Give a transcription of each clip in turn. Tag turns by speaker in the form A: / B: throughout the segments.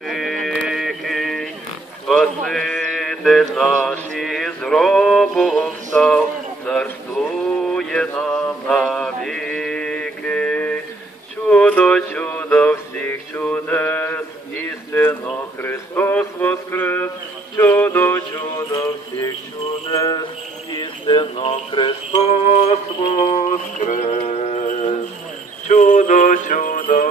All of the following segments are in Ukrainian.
A: Тихий, Спаситель наш із гробу встав, царствує нам навіки, чудо, чудо всіх чудес, істинно Христос воскрес, чудо, чудо всіх чудес, істинно Христос воскрес, чудо, чудо.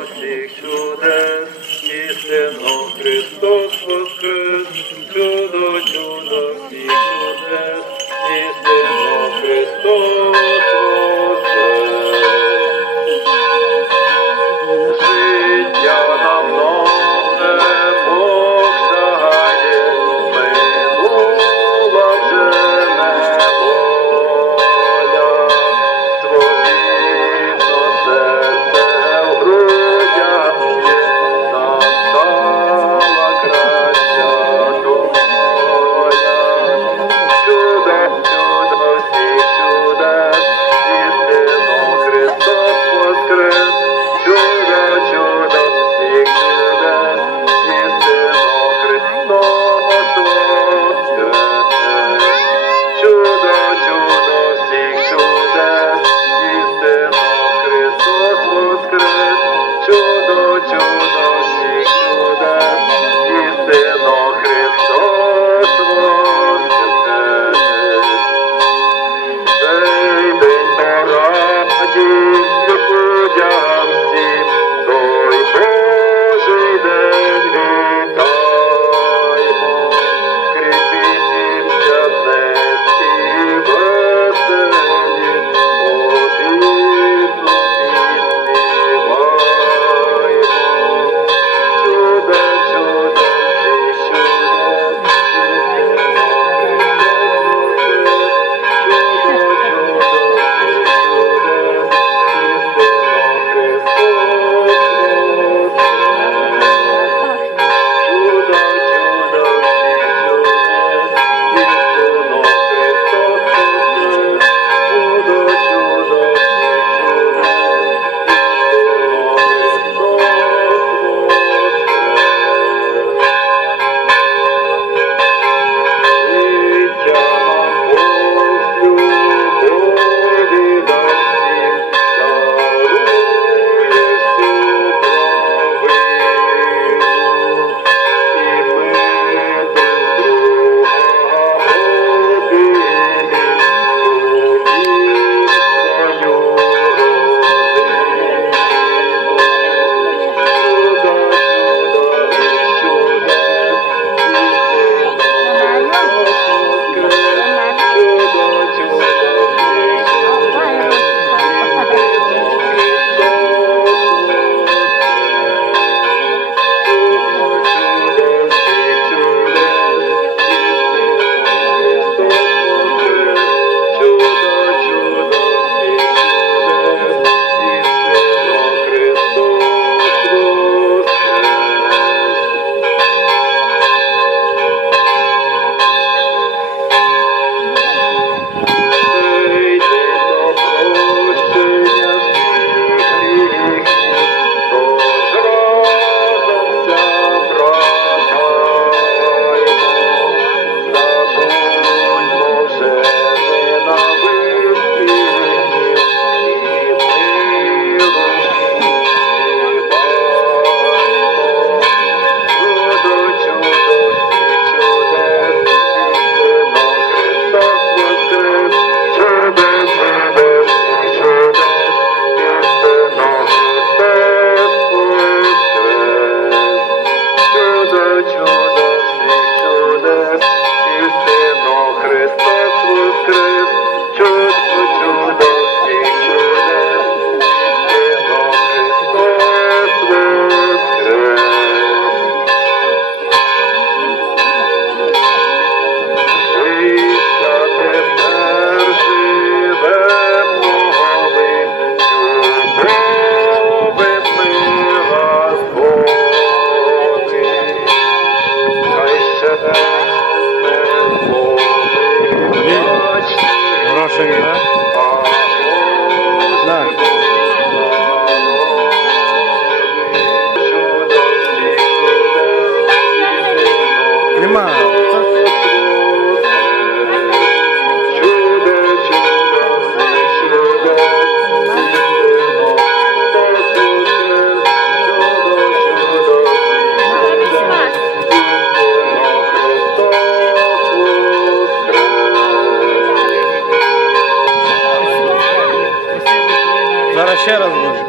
B: ще раз буде.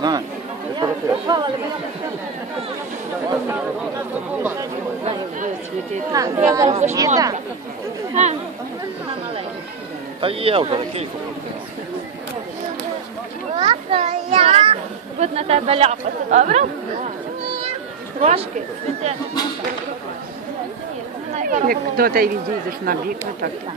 B: На? Та є вже, окей.
C: Будь на тебе ляпати, добре? Трошки.
D: Як хто та й відійдеш на бік, ну так туди.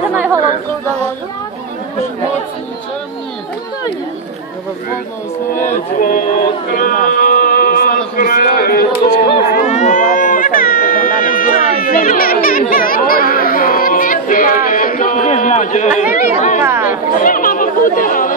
A: Тримай головку в дорогу. Де знати? 我们的祖国是花园
C: 花园
A: 里面有我们的花朵阳光下尽情唱着
C: 歌